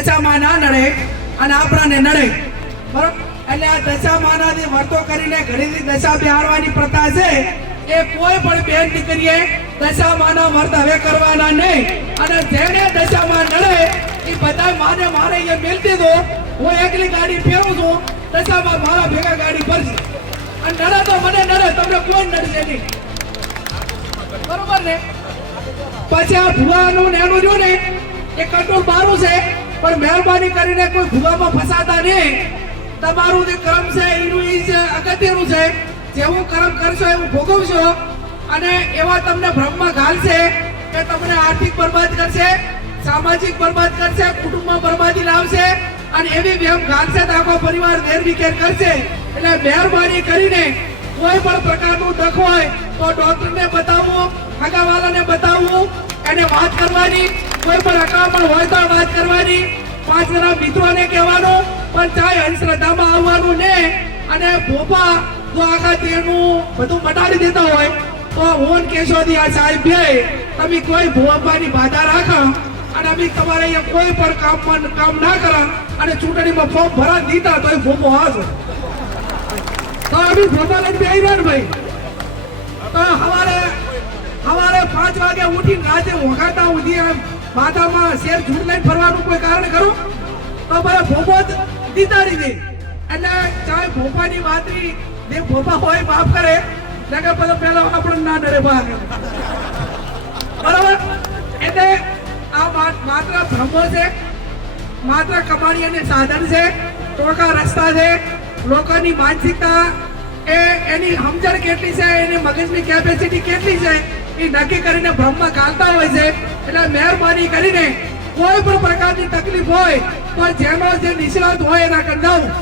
દશામાં ના નડે અને આપણાને નડે બરોબર. એટલે આ દશામાનાથી વર્તો કરીને ઘરેથી દશા બિહારવાની પ્રથા છે એ કોઈ પણ બેન દીકરીએ દશામાના વર્ત હવે કરવાના નહીં. અને જેને દશામાં નડે એ બધા માને મારે અહીંયા મેલતી દો. હું એકલી ગાડી ફેરવું છું, દશામાં મારા ભેગા ગાડી ભરશે અને નડે તો મને નડે, તમને કોઈ નડશે નહીં. બરોબર ને? પછી આ ભુવાનું ને એનું જો ને એ કંટ્રોલ મારું છે, પણ મહેરબાની કરીને કોઈ ભુવામાં ફસાતા નહીં. તમારું જે કર્મ છે એનું એ અગત્યનું છે. જેવું કર્મ કરશો એવું ભોગવશો. અને એવા તમને ભ્રમમાં ઘાલશે કે તમને આર્થિક બરબાદ કરશે, સામાજિક બરબાદ કરશે, કુટુંબમાં બરબાદી લાવશે અને એવી વ્યમ ઘાલશે તો આખો પરિવાર વેરવિખેર કરશે. એટલે મહેરબાની કરીને કોઈ પણ પ્રકારનું દખ હોય તો ડોક્ટરને બતાવવું, હગાવાલાને બતાવવું, એને વાત કરવાની. કોઈ પણ અકામણ હોય તો વાત કરવાની. 5 જણા મિત્રોને કહેવાનું, પણ ચાહે અંધશ્રદ્ધામાં આવવાનું ને. અને ભોપા જો આખા તેનું બધું મટાડી દેતા હોય તો હું કેશોદી આ સાહેબ બે તમે કોઈ ભોપાની બાધા રાખો અને અમે તમારે અહીંયા કોઈ પણ કામ ના કરો અને ચૂંટણીમાં ફોર્મ ભરા દીધા તો એ ભોપો આવશે તો અમે ભોપા લઈને બેહી રહ્યા ને ભાઈ. તો સવારે 5 વાગે ઉઠીને રાતે વખાતા ઉઠી માથામાં શેર ઝૂંટ લઈને ફરવાનું કોઈ કારણ ખરું? તો ભાઈ ભોપો દીધારી દે. એટલે ચાહે ભોપાની વાતરી જે ભોપા હોય માફ કરે, નકર પછી પેલા આપણે ના ડરે ભાગ. બરાબર? એટલે આ માત્ર ભ્રમો છે, માત્ર કમાણી અને સાધન છે, ટોકા રસ્તા છે. લોકોની માનસિકતા એની સમજણ કેટલી છે, એની મગજની કેપેસિટી કેટલી છે એ નક્કી કરીને ભ્રમમાં ગાલતા હોય છે. એટલે મહેરબાની કરીને કોઈ પણ પ્રકારની તકલીફ હોય તો જેનો જે નિષ્ણાત હોય એના કંદાવું,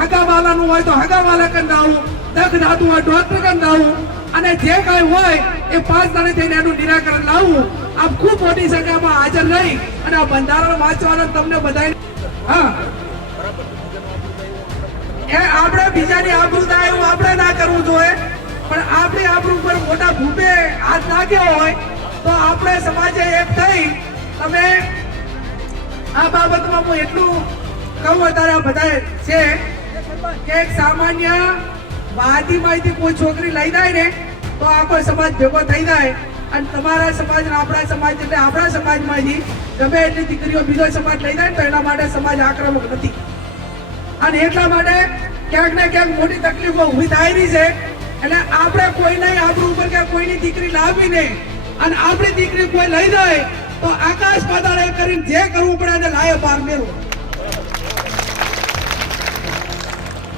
હગાવાલાનું હોય તો હગાવાલા કંદાવું, દખ દાતું હોય ડોક્ટર કંદાવું, અને જે કાંઈ હોય એ 5 જણે થઈને એનું નિરાકરણ લાવવું. આપ ખૂબ મોટી સંખ્યામાં હાજર રહી અને આ બંધારણ વાંચવાનો તમને બધાને હા એ આપણે બીજાની આબરૂ થાય એવું આપણે ના કરવું જોઈએ. પણ આપણી આબરૂ પર મોટા ભૂપે હાથ નાખ્યો હોય તો આપણે સમાજે એક થઈ તમે આ બાબતમાં હું એટલું કહું અત્યારે આ બધા છે કે એક સામાન્ય વાદીમાંથી કોઈ છોકરી લઈ જાય ને તો આખો સમાજ ભેગો થઈ જાય. અને તમારા સમાજ અને આપણા સમાજ એટલે આપણા સમાજમાંથી ગમે એટલી દીકરીઓ બીજો સમાજ લઈ જાય તો એના માટે સમાજ આક્રમક નથી. અને એટલા માટે ક્યાંક ને ક્યાંક મોટી તકલીફો ઊભી થાય રહી છે. એટલે આપણે કોઈની આબરૂ ઉપર કે કોઈની દીકરી લાવી નહીં અને આપણી દીકરી કોઈ લઈ જાય તો આકાશ પાતાળ કરીને જે કરવું પડે એને લાયે પાર મેળવો.